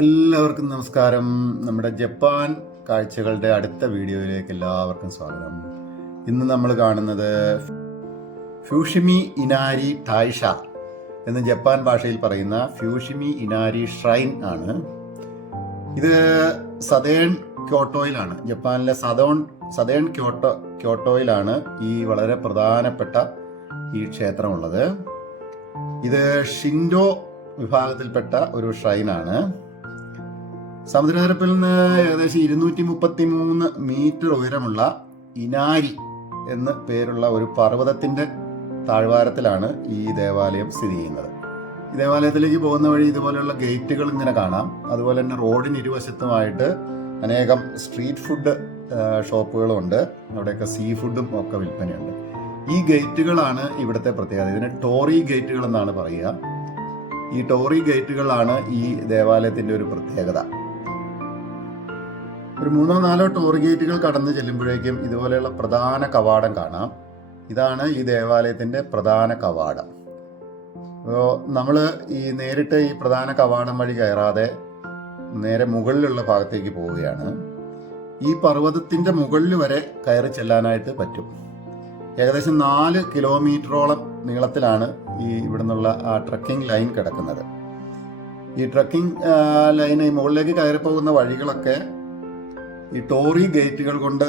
എല്ലാവർക്കും നമസ്കാരം. നമ്മുടെ ജപ്പാൻ കാഴ്ചകളുടെ അടുത്ത വീഡിയോയിലേക്ക് എല്ലാവർക്കും സ്വാഗതം. ഇന്ന് നമ്മൾ കാണുന്നത് ഫ്യൂഷിമി ഇനാരി ടായ്ഷ എന്ന് ജപ്പാൻ ഭാഷയിൽ പറയുന്ന ഫ്യൂഷിമി ഇനാരി ഷ്രൈൻ ആണ്. ഇത് സതേൺ ക്യോട്ടോയിലാണ്. ജപ്പാനിലെ സതോൺ സതേൺ ക്യോട്ടോ ക്യോട്ടോയിലാണ് ഈ വളരെ പ്രധാനപ്പെട്ട ഈ ക്ഷേത്രമുള്ളത്. ഇത് ഷിൻഡോ വിഭാഗത്തിൽപ്പെട്ട ഒരു ഷ്രൈനാണ് സമുദ്രനിരപ്പിൽ നിന്ന് ഏകദേശം ഇരുന്നൂറ്റി മുപ്പത്തി മൂന്ന് മീറ്റർ ഉയരമുള്ള ഇനാരി എന്ന് പേരുള്ള ഒരു പർവതത്തിന്റെ താഴ്വാരത്തിലാണ് ഈ ദേവാലയം സ്ഥിതി ചെയ്യുന്നത്. ഈ ദേവാലയത്തിലേക്ക് പോകുന്ന വഴി ഇതുപോലെയുള്ള ഗേറ്റുകൾ ഇങ്ങനെ കാണാം. അതുപോലെ തന്നെ റോഡിന് ഇരുവശത്തുമായിട്ട് അനേകം സ്ട്രീറ്റ് ഫുഡ് ഷോപ്പുകളും ഉണ്ട് അവിടെയൊക്കെ സീ ഫുഡും ഒക്കെ വിൽപ്പനയുണ്ട്. ഈ ഗേറ്റുകളാണ് ഇവിടുത്തെ പ്രത്യേകത. ഇതിന് ടോറി ഗേറ്റുകൾ എന്നാണ് പറയുക. ഈ ടോറി ഗേറ്റുകളാണ് ഈ ദേവാലയത്തിന്റെ ഒരു പ്രത്യേകത. ഒരു മൂന്നോ നാലോ ടൂർ ഗേറ്റുകൾ കടന്നു ചെല്ലുമ്പോഴേക്കും ഇതുപോലെയുള്ള പ്രധാന കവാടം കാണാം. ഇതാണ് ഈ ദേവാലയത്തിന്റെ പ്രധാന കവാടം. അപ്പോൾ നമ്മൾ ഈ നേരിട്ട് ഈ പ്രധാന കവാടം വഴി കയറാതെ നേരെ മുകളിലുള്ള ഭാഗത്തേക്ക് പോവുകയാണ്. ഈ പർവതത്തിന്റെ മുകളിൽ വരെ കയറി ചെല്ലാനായിട്ട് പറ്റും. ഏകദേശം നാല് കിലോമീറ്ററോളം നീളത്തിലാണ് ഈ ഇവിടുന്നുള്ള ആ ട്രക്കിംഗ് ലൈൻ കിടക്കുന്നത്. ഈ ട്രക്കിംഗ് ലൈൻ ഈ മുകളിലേക്ക് കയറി പോകുന്ന വഴികളൊക്കെ ഈ ടോറി ഗേറ്റുകൾ കൊണ്ട്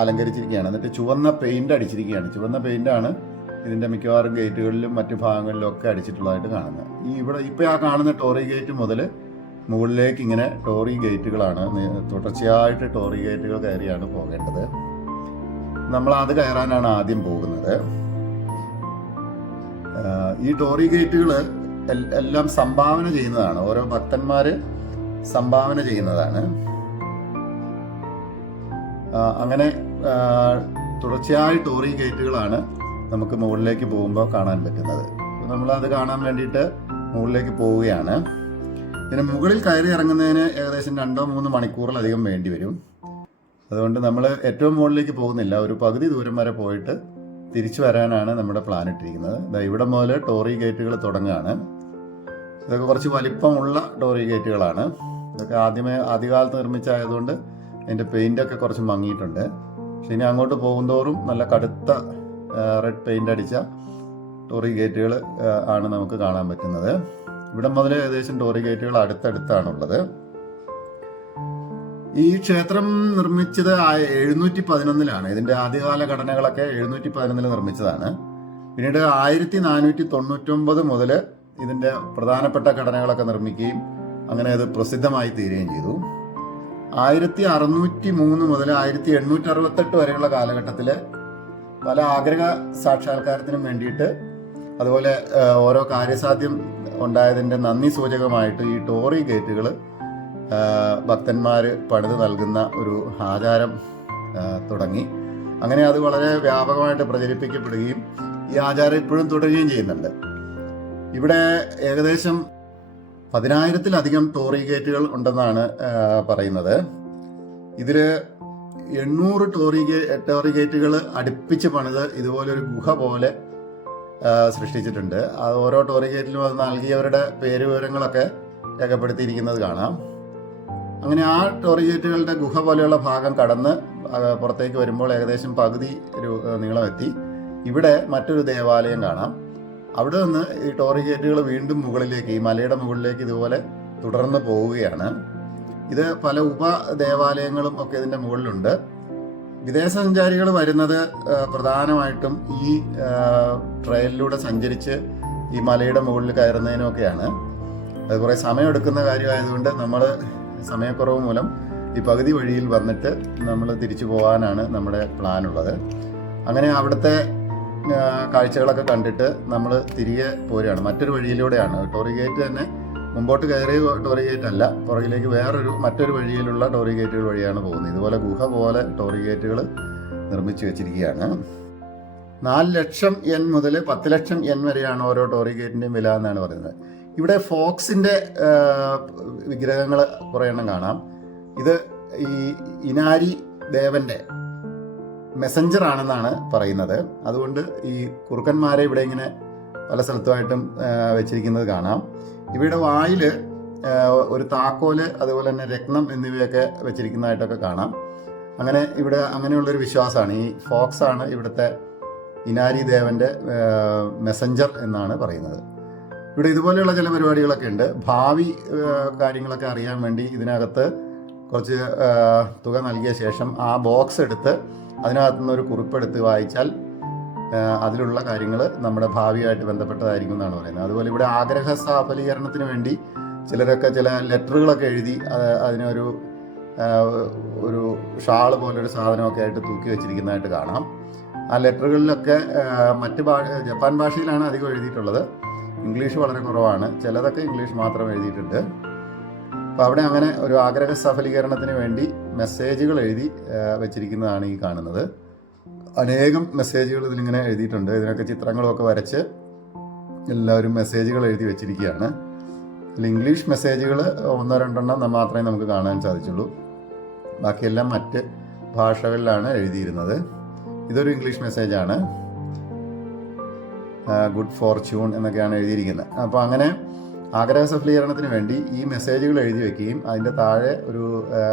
അലങ്കരിച്ചിരിക്കുകയാണ്. എന്നിട്ട് ചുവന്ന പെയിന്റ് അടിച്ചിരിക്കുകയാണ്. ചുവന്ന പെയിന്റാണ് ഇതിന്റെ മിക്കവാറും ഗേറ്റുകളിലും മറ്റു ഭാഗങ്ങളിലും ഒക്കെ അടിച്ചിട്ടുള്ളതായിട്ട് കാണുന്നത്. ഈ ഇവിടെ ഇപ്പൊ ആ കാണുന്ന ടോറി ഗേറ്റ് മുതൽ മുകളിലേക്ക് ഇങ്ങനെ ടോറി ഗേറ്റുകളാണ് തുടർച്ചയായിട്ട് ടോറി ഗേറ്റുകൾ കയറിയാണ് പോകേണ്ടത്. നമ്മൾ അത് കയറാനാണ് ആദ്യം പോകുന്നത്. ഈ ടോറി ഗേറ്റുകൾ എല്ലാം സംഭാവന ചെയ്യുന്നതാണ്. ഓരോ ഭക്തന്മാര് സംഭാവന ചെയ്യുന്നതാണ്. അങ്ങനെ തുടർച്ചയായ ടോറി ഗേറ്റുകളാണ് നമുക്ക് മുകളിലേക്ക് പോകുമ്പോൾ കാണാൻ പറ്റുന്നത്. നമ്മൾ അത് കാണാൻ വേണ്ടിയിട്ട് മുകളിലേക്ക് പോവുകയാണ്. ഇതിന് മുകളിൽ കയറി ഇറങ്ങുന്നതിന് ഏകദേശം രണ്ടോ മൂന്ന് മണിക്കൂറിലധികം വേണ്ടി വരും. അതുകൊണ്ട് നമ്മൾ ഏറ്റവും മുകളിലേക്ക് പോകുന്നില്ല. ഒരു പകുതി ദൂരം വരെ പോയിട്ട് തിരിച്ചു വരാനാണ് നമ്മുടെ പ്ലാൻ ഇട്ടിരിക്കുന്നത്. ഇവിടെ മുതൽ ടോറി ഗേറ്റുകൾ തുടങ്ങുകയാണ്. ഇതൊക്കെ കുറച്ച് വലിപ്പമുള്ള ടോറി ഗേറ്റുകളാണ്. ഇതൊക്കെ ആദ്യമേ ആദ്യകാലത്ത് നിർമ്മിച്ചായതുകൊണ്ട് അതിന്റെ പെയിന്റൊക്കെ കുറച്ച് മങ്ങിയിട്ടുണ്ട്. പക്ഷെ ഇനി അങ്ങോട്ട് പോകുന്തോറും നല്ല കടുത്ത റെഡ് പെയിന്റ് അടിച്ച ടോറി ഗേറ്റുകൾ ആണ് നമുക്ക് കാണാൻ പറ്റുന്നത്. ഇവിടെ മുതൽ ഏകദേശം ടോറി ഗേറ്റുകൾ അടുത്തടുത്താണുള്ളത്. ഈ ക്ഷേത്രം നിർമ്മിച്ചത് എഴുന്നൂറ്റി പതിനൊന്നിലാണ് ഇതിന്റെ ആദ്യകാല ഘടനകളൊക്കെ എഴുന്നൂറ്റി പതിനൊന്നിൽ നിർമ്മിച്ചതാണ്. പിന്നീട് ആയിരത്തി നാനൂറ്റി തൊണ്ണൂറ്റൊമ്പത് മുതൽ ഇതിന്റെ പ്രധാനപ്പെട്ട ഘടനകളൊക്കെ നിർമ്മിക്കുകയും അങ്ങനെ അത് പ്രസിദ്ധമായി തീരുകയും ചെയ്തു. ആയിരത്തി അറുന്നൂറ്റി മൂന്ന് മുതൽ ആയിരത്തി എണ്ണൂറ്റി അറുപത്തെട്ട് വരെയുള്ള കാലഘട്ടത്തിൽ പല ആഗ്രഹ സാക്ഷാത്കാരത്തിനും വേണ്ടിയിട്ട് അതുപോലെ ഓരോ കാര്യസാധ്യം ഉണ്ടായതിന്റെ നന്ദി സൂചകമായിട്ട് ഈ ടോറി ഗേറ്റുകൾ ഭക്തന്മാർ പണിത് നൽകുന്ന ഒരു ആചാരം തുടങ്ങി. അങ്ങനെ അത് വളരെ വ്യാപകമായിട്ട് പ്രചരിപ്പിക്കപ്പെടുകയും ഈ ആചാരം ഇപ്പോഴും തുടരുകയും ചെയ്യുന്നുണ്ട്. ഇവിടെ ഏകദേശം പതിനായിരത്തിലധികം ടോറി ഗേറ്റുകൾ ഉണ്ടെന്നാണ് പറയുന്നത്. ഇതിൽ എണ്ണൂറ് ടോറി ടോറി ഗേറ്റുകൾ അടുപ്പിച്ച് പണിത് ഇതുപോലൊരു ഗുഹ പോലെ സൃഷ്ടിച്ചിട്ടുണ്ട്. അത് ഓരോ ടോറി ഗേറ്റിലും അത് നൽകിയവരുടെ പേര് വിവരങ്ങളൊക്കെ രേഖപ്പെടുത്തിയിരിക്കുന്നത് കാണാം. അങ്ങനെ ആ ടോറി ഗേറ്റുകളുടെ ഗുഹ പോലെയുള്ള ഭാഗം കടന്ന് പുറത്തേക്ക് വരുമ്പോൾ ഏകദേശം പകുതി നീളമെത്തി. ഇവിടെ മറ്റൊരു ദേവാലയം കാണാം. അവിടെ നിന്ന് ഈ ടോറി ഗേറ്റുകൾ വീണ്ടും മുകളിലേക്ക് ഈ മലയുടെ മുകളിലേക്ക് ഇതുപോലെ തുടർന്ന് പോവുകയാണ്. ഇത് പല ഉപ ദേവാലയങ്ങളും ഒക്കെ ഇതിന്റെ മുകളിലുണ്ട്. വിദേശ സഞ്ചാരികൾ വരുന്നത് പ്രധാനമായിട്ടും ഈ ട്രെയിനിലൂടെ സഞ്ചരിച്ച് ഈ മലയുടെ മുകളിൽ കയറുന്നതിനൊക്കെയാണ്. അത് കുറേ സമയമെടുക്കുന്ന കാര്യമായതുകൊണ്ട് നമ്മൾ സമയക്കുറവ് മൂലം ഈ പകുതി വഴിയിൽ വന്നിട്ട് നമ്മൾ തിരിച്ചു പോകാനാണ് നമ്മുടെ പ്ലാനുള്ളത്. അങ്ങനെ അവിടുത്തെ കാഴ്ചകളൊക്കെ കണ്ടിട്ട് നമ്മൾ തിരികെ പോരുകയാണ്. മറ്റൊരു വഴിയിലൂടെയാണ്. ടോറി ഗേറ്റ് തന്നെ മുമ്പോട്ട് കയറിയ ടോറി ഗേറ്റ് അല്ല പുറകിലേക്ക് വേറൊരു മറ്റൊരു വഴിയിലുള്ള ടോറി ഗേറ്റുകൾ വഴിയാണ് പോകുന്നത്. ഇതുപോലെ ഗുഹ പോലെ ടോറി ഗേറ്റുകൾ നിർമ്മിച്ചു വെച്ചിരിക്കുകയാണ്. നാല് ലക്ഷം എൻ മുതൽ പത്ത് ലക്ഷം എൻ വരെയാണ് ഓരോ ടോറി ഗേറ്റിന്റെയും വില എന്നാണ് പറയുന്നത്. ഇവിടെ ഫോക്സിന്റെ വിഗ്രഹങ്ങൾ കുറേ എണ്ണം കാണാം. ഇത് ഈ ഇനാരി ദേവന്റെ മെസ്സഞ്ചർ ആണെന്നാണ് പറയുന്നത്. അതുകൊണ്ട് ഈ കുറുക്കന്മാരെ ഇവിടെ ഇങ്ങനെ പല സ്ഥലത്തുമായിട്ടും വെച്ചിരിക്കുന്നത് കാണാം. ഇവയുടെ വായിൽ ഒരു താക്കോൽ അതുപോലെ തന്നെ രത്നം എന്നിവയൊക്കെ വെച്ചിരിക്കുന്നതായിട്ടൊക്കെ കാണാം. അങ്ങനെ ഇവിടെ അങ്ങനെയുള്ളൊരു വിശ്വാസമാണ്. ഈ ഫോക്സ് ആണ് ഇവിടുത്തെ ഇനാരി ദേവന്റെ മെസ്സഞ്ചർ എന്നാണ് പറയുന്നത്. ഇവിടെ ഇതുപോലെയുള്ള ചില പരിപാടികളൊക്കെ ഉണ്ട്. ഭാവി കാര്യങ്ങളൊക്കെ അറിയാൻ വേണ്ടി ഇതിനകത്ത് കുറച്ച് തുക നൽകിയ ശേഷം ആ ബോക്സ് എടുത്ത് അതിനകത്തു നിന്ന് ഒരു കുറിപ്പെടുത്ത് വായിച്ചാൽ അതിലുള്ള കാര്യങ്ങൾ നമ്മുടെ ഭാവിയായിട്ട് ബന്ധപ്പെട്ടതായിരിക്കും എന്നാണ് പറയുന്നത്. അതുപോലെ ഇവിടെ ആഗ്രഹ സാഫലീകരണത്തിന് വേണ്ടി ചിലരൊക്കെ ചില ലെറ്ററുകളൊക്കെ എഴുതി അത് അതിനൊരു ഒരു ഷാൾ പോലൊരു സാധനമൊക്കെ ആയിട്ട് തൂക്കി വെച്ചിരിക്കുന്നതായിട്ട് കാണാം. ആ ലെറ്ററുകളിലൊക്കെ മറ്റ് ഭാഷ ജപ്പാൻ ഭാഷയിലാണ് അധികം എഴുതിയിട്ടുള്ളത്. ഇംഗ്ലീഷ് വളരെ കുറവാണ്. ചിലതൊക്കെ ഇംഗ്ലീഷ് മാത്രം എഴുതിയിട്ടുണ്ട്. അപ്പോൾ അവിടെ അങ്ങനെ ഒരു ആഗ്രഹ സഫലീകരണത്തിന് വേണ്ടി മെസ്സേജുകൾ എഴുതി വെച്ചിരിക്കുന്നതാണ് ഈ കാണുന്നത്. അനേകം മെസ്സേജുകൾ ഇതിലിങ്ങനെ എഴുതിയിട്ടുണ്ട്. ഇതിനൊക്കെ ചിത്രങ്ങളൊക്കെ വരച്ച് എല്ലാവരും മെസ്സേജുകൾ എഴുതി വെച്ചിരിക്കുകയാണ്. ഇതിൽ ഇംഗ്ലീഷ് മെസ്സേജുകൾ ഒന്നോ രണ്ടെണ്ണം മാത്രമേ നമുക്ക് കാണാൻ സാധിച്ചുള്ളൂ. ബാക്കിയെല്ലാം മറ്റ് ഭാഷകളിലാണ് എഴുതിയിരുന്നത്. ഇതൊരു ഇംഗ്ലീഷ് മെസ്സേജാണ് ഗുഡ് ഫോർച്യൂൺ എന്നൊക്കെയാണ് എഴുതിയിരിക്കുന്നത്. അപ്പോൾ അങ്ങനെ ആഗ്രഹ സഫലീകരണത്തിന് വേണ്ടി ഈ മെസ്സേജുകൾ എഴുതി വെക്കുകയും അതിന്റെ താഴെ ഒരു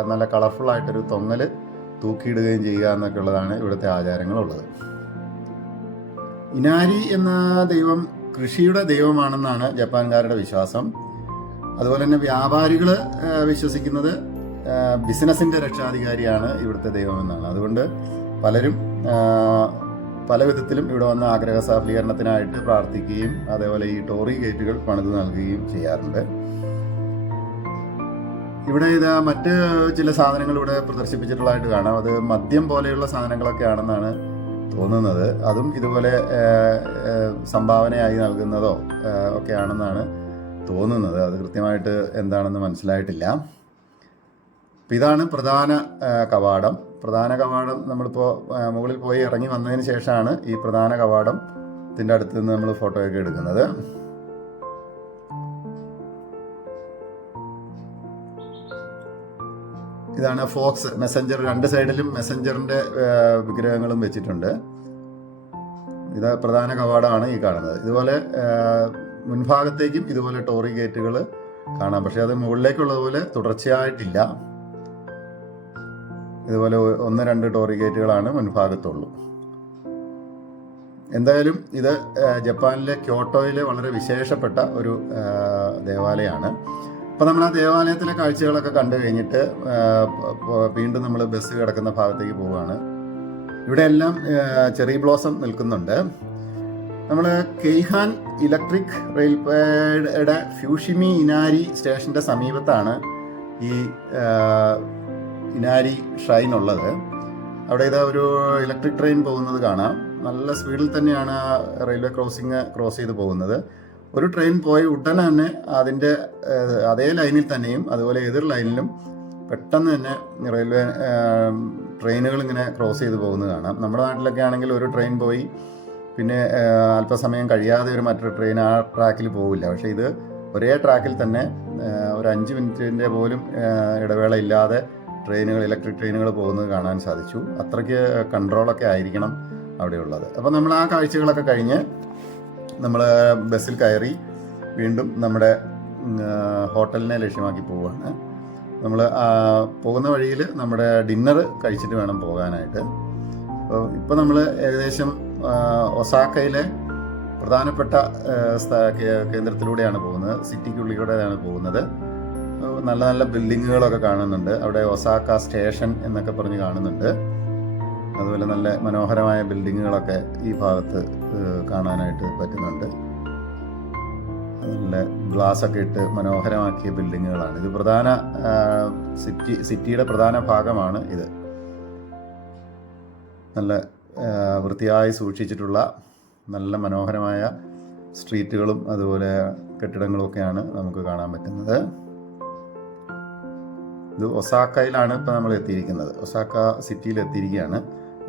നല്ല കളർഫുൾ ആയിട്ടൊരു തൊങ്ങൽ തൂക്കിയിടുകയും ചെയ്യുക എന്നൊക്കെ ഉള്ളതാണ് ഇവിടുത്തെ ആചാരങ്ങളുള്ളത്. ഇനാരി എന്ന ദൈവം കൃഷിയുടെ ദൈവമാണെന്നാണ് ജപ്പാൻകാരുടെ വിശ്വാസം. അതുപോലെ തന്നെ വ്യാപാരികൾ വിശ്വസിക്കുന്നത് ബിസിനസിന്റെ രക്ഷാധികാരിയാണ് ഇവിടുത്തെ ദൈവമെന്നാണ് അതുകൊണ്ട് പലരും പല വിധത്തിലും ഇവിടെ വന്ന് ആഗ്രഹ സാഫലീകരണത്തിനായിട്ട് പ്രാർത്ഥിക്കുകയും അതേപോലെ ഈ ടോറി ഗേറ്റുകൾ പണിത് നൽകുകയും ചെയ്യാറുണ്ട്. ഇവിടെ ഇത് മറ്റ് ചില സാധനങ്ങൾ ഇവിടെ പ്രദർശിപ്പിച്ചിട്ടുള്ളതായിട്ട് കാണാം. അത് മദ്യം പോലെയുള്ള സാധനങ്ങളൊക്കെ ആണെന്നാണ് തോന്നുന്നത്. അതും ഇതുപോലെ സംഭാവനയായി നൽകുന്നതോ ഒക്കെ ആണെന്നാണ് തോന്നുന്നത്. അത് കൃത്യമായിട്ട് എന്താണെന്ന് മനസ്സിലായിട്ടില്ല. അപ്പം ഇതാണ് പ്രധാന കവാടം. പ്രധാന കവാടം നമ്മളിപ്പോൾ മുകളിൽ പോയി ഇറങ്ങി വന്നതിന് ശേഷമാണ് ഈ പ്രധാന കവാടത്തിന്റെ അടുത്ത് നിന്ന് നമ്മൾ ഫോട്ടോയൊക്കെ എടുക്കുന്നത്. ഇതാണ് ഫോക്സ് മെസ്സഞ്ചർ രണ്ട് സൈഡിലും മെസ്സഞ്ചറിന്റെ വിഗ്രഹങ്ങളും വെച്ചിട്ടുണ്ട്. ഇത് പ്രധാന കവാടമാണ് ഈ കാണുന്നത്. ഇതുപോലെ മുൻഭാഗത്തേക്കും ഇതുപോലെ ടോറി ഗേറ്റുകൾ കാണാം. പക്ഷെ അത് മുകളിലേക്കുള്ളതുപോലെ തുടർച്ചയായിട്ടില്ല. ഇതുപോലെ ഒന്ന് രണ്ട് ടോറി ഗേറ്റുകളാണ് മുൻഭാഗത്തുള്ളൂ. എന്തായാലും ഇത് ജപ്പാനിലെ ക്യോട്ടോയിലെ വളരെ വിശേഷപ്പെട്ട ഒരു ദേവാലയമാണ്. അപ്പോൾ നമ്മൾ ആ ദേവാലയത്തിലെ കാഴ്ചകളൊക്കെ കണ്ടു കഴിഞ്ഞിട്ട് വീണ്ടും നമ്മൾ ബസ് കിടക്കുന്ന ഭാഗത്തേക്ക് പോവുകയാണ്. ഇവിടെ എല്ലാം ചെറി ബ്ലോസം നിൽക്കുന്നുണ്ട്. നമ്മൾ കെയ്ഹാൻ ഇലക്ട്രിക് റെയിൽവേയുടെ ഫ്യൂഷിമി ഇനാരി സ്റ്റേഷന്റെ സമീപത്താണ് ഈ ഇനാരി ഷൈൻ ഉള്ളത്. അവിടെ ഇതാ ഒരു ഇലക്ട്രിക് ട്രെയിൻ പോകുന്നത് കാണാം. നല്ല സ്പീഡിൽ തന്നെയാണ് റെയിൽവേ ക്രോസിങ് ക്രോസ് ചെയ്ത് പോകുന്നത്. ഒരു ട്രെയിൻ പോയി ഉടനെ തന്നെ അതിന്റെ അതേ ലൈനിൽ തന്നെയും അതുപോലെ എതിർ ലൈനിലും പെട്ടെന്ന് തന്നെ റെയിൽവേ ട്രെയിനുകൾ ഇങ്ങനെ ക്രോസ് ചെയ്ത് പോകുന്നത് കാണാം. നമ്മുടെ നാട്ടിലൊക്കെ ആണെങ്കിൽ ഒരു ട്രെയിൻ പോയി പിന്നെ അല്പസമയം കഴിയാതെ ഒരു മറ്റൊരു ട്രെയിൻ ആ ട്രാക്കിൽ പോവില്ല. പക്ഷേ ഇത് ഒരേ ട്രാക്കിൽ തന്നെ ഒരു അഞ്ച് മിനിറ്റിന്റെ പോലും ഇടവേള ഇല്ലാതെ ട്രെയിനുകൾ ഇലക്ട്രിക് ട്രെയിനുകൾ പോകുന്നത് കാണാൻ സാധിച്ചു. അത്രയ്ക്ക് കൺട്രോളൊക്കെ ആയിരിക്കണം അവിടെയുള്ളത്. അപ്പോൾ നമ്മൾ ആ കാഴ്ചകളൊക്കെ കഴിഞ്ഞ് നമ്മൾ ബസ്സിൽ കയറി വീണ്ടും നമ്മുടെ ഹോട്ടലിനെ ലക്ഷ്യമാക്കി പോവുകയാണ്. നമ്മൾ പോകുന്ന വഴിയിൽ നമ്മുടെ ഡിന്നർ കഴിച്ചിട്ട് വേണം പോകാനായിട്ട്. അപ്പോൾ ഇപ്പോൾ നമ്മൾ ഏകദേശം ഒസാക്കയിലെ പ്രധാനപ്പെട്ട കേന്ദ്രത്തിലൂടെയാണ് പോകുന്നത്. സിറ്റിക്കുള്ളിലൂടെയാണ് പോകുന്നത്. നല്ല നല്ല ബിൽഡിങ്ങുകളൊക്കെ കാണുന്നുണ്ട്. അവിടെ ഒസാക്ക സ്റ്റേഷൻ എന്നൊക്കെ പറഞ്ഞ് കാണുന്നുണ്ട്. അതുപോലെ നല്ല മനോഹരമായ ബിൽഡിങ്ങുകളൊക്കെ ഈ ഭാഗത്ത് കാണാനായിട്ട് പറ്റുന്നുണ്ട്. നല്ല ഗ്ലാസ് ഒക്കെ ഇട്ട് മനോഹരമാക്കിയ ബിൽഡിങ്ങുകളാണ്. ഇത് പ്രധാന സിറ്റി സിറ്റിയുടെ പ്രധാന ഭാഗമാണ് ഇത്. നല്ല വൃത്തിയായി സൂക്ഷിച്ചിട്ടുള്ള നല്ല മനോഹരമായ സ്ട്രീറ്റുകളും അതുപോലെ കെട്ടിടങ്ങളും ഒക്കെയാണ് നമുക്ക് കാണാൻ പറ്റുന്നത്. ഇത് ഒസാക്കയിലാണ് ഇപ്പോൾ നമ്മൾ എത്തിയിരിക്കുന്നത്. ഒസാക്ക സിറ്റിയിൽ എത്തിയിരിക്കുകയാണ്.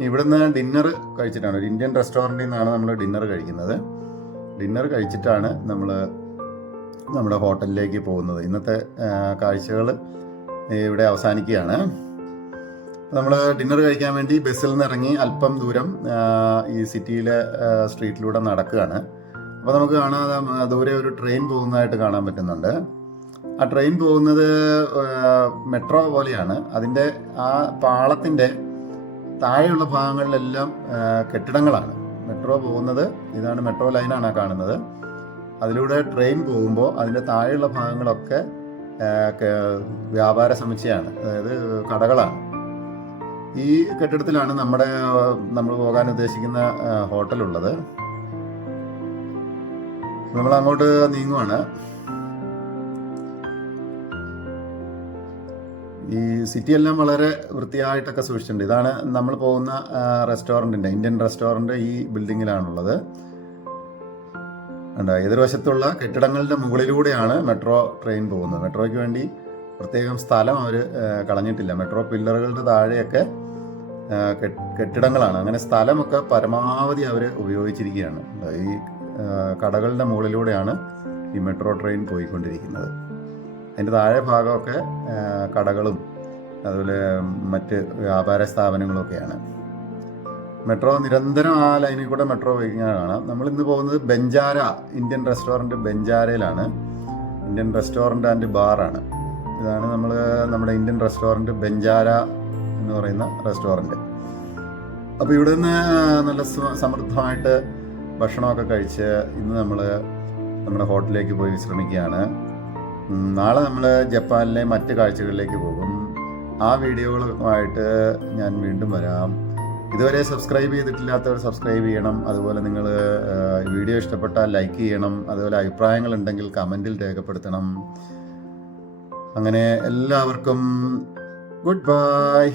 ഇവിടുന്ന് ഡിന്നർ കഴിച്ചിട്ടാണ്. ഒരു ഇന്ത്യൻ റെസ്റ്റോറന്റിൽ നിന്നാണ് നമ്മൾ ഡിന്നർ കഴിക്കുന്നത്. ഡിന്നർ കഴിച്ചിട്ടാണ് നമ്മൾ നമ്മുടെ ഹോട്ടലിലേക്ക് പോകുന്നത്. ഇന്നത്തെ കാഴ്ചകൾ ഇവിടെ അവസാനിക്കുകയാണ്. നമ്മൾ ഡിന്നർ കഴിക്കാൻ വേണ്ടി ബസ്സിൽ നിന്ന് ഇറങ്ങി അല്പം ദൂരം ഈ സിറ്റിയിലെ സ്ട്രീറ്റിലൂടെ നടക്കുകയാണ്. അപ്പോൾ നമുക്ക് കാണാതെ ദൂരെ ഒരു ട്രെയിൻ പോകുന്നതായിട്ട് കാണാൻ പറ്റുന്നുണ്ട്. ആ ട്രെയിൻ പോകുന്നത് മെട്രോ പോലെയാണ്. അതിന്റെ ആ പാളത്തിന്റെ താഴെയുള്ള ഭാഗങ്ങളിലെല്ലാം കെട്ടിടങ്ങളാണ്. മെട്രോ പോകുന്നത് ഇതാണ് മെട്രോ ലൈനാണ് കാണുന്നത്. അതിലൂടെ ട്രെയിൻ പോകുമ്പോൾ അതിന്റെ താഴെയുള്ള ഭാഗങ്ങളൊക്കെ വ്യാപാര സമുച്ചയമാണ്. അതായത് കടകളാണ്. ഈ കെട്ടിടത്തിലാണ് നമ്മുടെ നമ്മൾ പോകാൻ ഉദ്ദേശിക്കുന്ന ഹോട്ടലുള്ളത്. നമ്മൾ അങ്ങോട്ട് നീങ്ങുവാണ്. ഈ സിറ്റി എല്ലാം വളരെ വൃത്തിയായിട്ടൊക്കെ സൂക്ഷിച്ചിട്ടുണ്ട്. ഇതാണ് നമ്മൾ പോകുന്ന റെസ്റ്റോറന്റിന്റെ ഇന്ത്യൻ റെസ്റ്റോറന്റ് ഈ ബിൽഡിങ്ങിലാണുള്ളത്. ഉണ്ട് എതിർവശത്തുള്ള കെട്ടിടങ്ങളുടെ മുകളിലൂടെയാണ് മെട്രോ ട്രെയിൻ പോകുന്നത്. മെട്രോയ്ക്ക് വേണ്ടി പ്രത്യേകം സ്ഥലം അവർ കളഞ്ഞിട്ടില്ല. മെട്രോ പില്ലറുകളുടെ താഴെയൊക്കെ കെട്ടിടങ്ങളാണ്. അങ്ങനെ സ്ഥലമൊക്കെ പരമാവധി അവർ ഉപയോഗിച്ചിരിക്കുകയാണ്. ഈ കടകളുടെ മുകളിലൂടെയാണ് ഈ മെട്രോ ട്രെയിൻ പോയിക്കൊണ്ടിരിക്കുന്നത്. അതിന്റെ താഴെ ഭാഗമൊക്കെ കടകളും അതുപോലെ മറ്റ് വ്യാപാര സ്ഥാപനങ്ങളൊക്കെയാണ്. മെട്രോ നിരന്തരം ആ ലൈനിൽ കൂടെ മെട്രോ പോയിങ്ങനെ കാണാം. നമ്മൾ ഇന്ന് പോകുന്നത് ബെഞ്ചാര ഇന്ത്യൻ റെസ്റ്റോറന്റ് ബെഞ്ചാരയിലാണ്. ഇന്ത്യൻ റെസ്റ്റോറന്റ് ആൻഡ് ബാറാണ്. ഇതാണ് നമ്മൾ നമ്മുടെ ഇന്ത്യൻ റെസ്റ്റോറന്റ് ബെഞ്ചാര എന്ന് പറയുന്ന റെസ്റ്റോറന്റ്. അപ്പോൾ ഇവിടെ നിന്ന് നല്ല സമൃദ്ധമായിട്ട് ഭക്ഷണമൊക്കെ കഴിച്ച് ഇന്ന് നമ്മൾ നമ്മുടെ ഹോട്ടലിലേക്ക് പോയി വിശ്രമിക്കുകയാണ്. നാളെ നമ്മൾ ജപ്പാനിലെ മറ്റ് കാഴ്ചകളിലേക്ക് പോകും. ആ വീഡിയോകളുമായിട്ട് ഞാൻ വീണ്ടും വരാം. ഇതുവരെ സബ്സ്ക്രൈബ് ചെയ്തിട്ടില്ലാത്തവർ സബ്സ്ക്രൈബ് ചെയ്യണം. അതുപോലെ നിങ്ങൾ വീഡിയോ ഇഷ്ടപ്പെട്ടാൽ ലൈക്ക് ചെയ്യണം. അതുപോലെ അഭിപ്രായങ്ങൾ ഉണ്ടെങ്കിൽ കമന്റിൽ രേഖപ്പെടുത്തണം. അങ്ങനെ എല്ലാവർക്കും ഗുഡ് ബൈ.